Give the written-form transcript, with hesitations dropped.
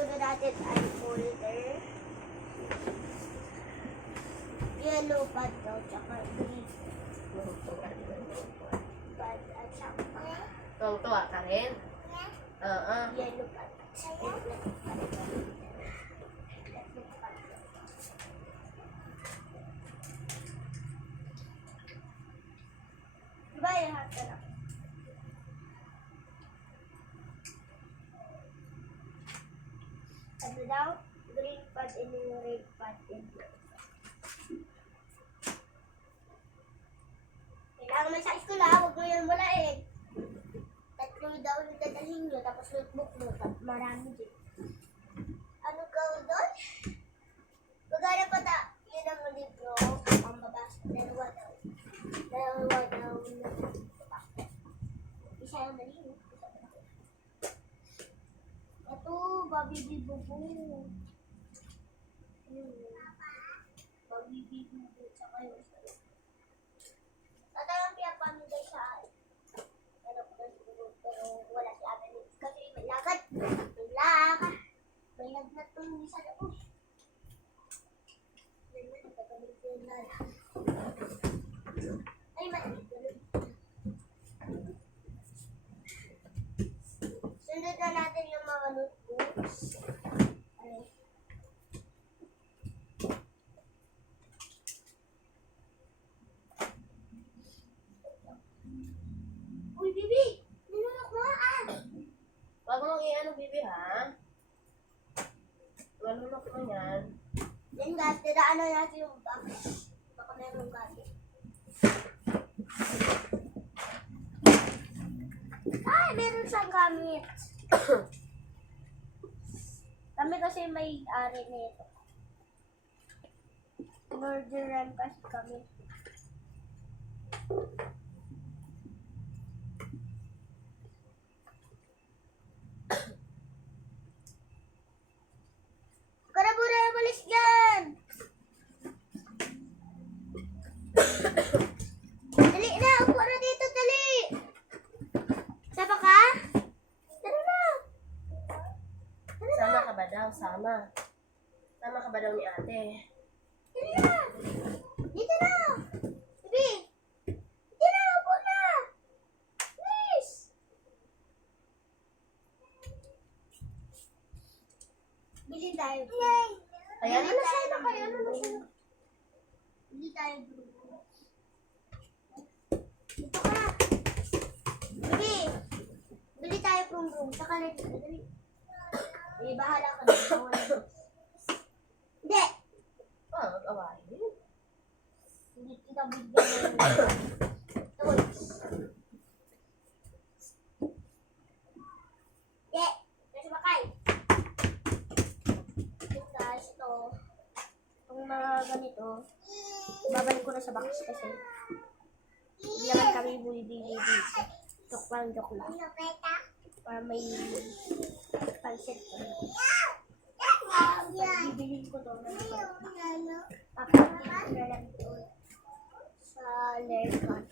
susunod natin ay folder. Yellow pad daw, tsaka green pad at saka Tuwang-tuwa ka rin? Oo. yellow pad. Diba yung hat ka lang? Ano daw? Green pad and red pad and blue. Kailangan man sa school ha, huwag mo yan walain. Tatlo daw yung dadalhin nyo, tapos notebook mo, marami din. Ano ka doon? Magana pa ta, yun ang libro, ang babasa, dalawa daw. Dalawa daw na isa yung dali mo. Ito, Baby Bibubu. Baby Bibubu, tsaka yung sarap. Tatayang pinapamigay sa pero wala si Ate Liz kasi may lakad. May lakad. May lagnat itong isa na po. Ay, malamig. Sunod na natin yung mga notebooks. Ay. Uy, Bibi! Nilunok mo ah! Huwag mong i-ano, Bibi, ha? Malunok mo yan. Then guys, tidaan na natin yung box. Baka meron gabi. Ay, meron siyang gamit. Kami kasi may ari nito. Murderan kasi kami. Karabura yung malis dyan! Dali na! Upo na dito, dali! Sama ka? Tara na! Sama ka ba daw? Sama. Sama ka ba daw ni ate? Dali na! Dito na! Bibi! Dito na! Upo na! Please! Bili tayo. Ayan na siya. Ayan na siya. Bili tayo grupo. Dito ka na! Bibi! Bili tayo prum-prum. Saka na dito. Dali. Eh, bahala ka na. Hindi! Ah, mag-awain. Hindi kita bigyan ng toys. Hindi! Nasa bakay. Ito guys, ito. Itong mga ganito, babalik ko na sa box kasi. Hindi naman kami buli-bili dito. Joke lang. Para may pansit ko. Bibilin ko to. Tapos, na lang ito sa Lercot.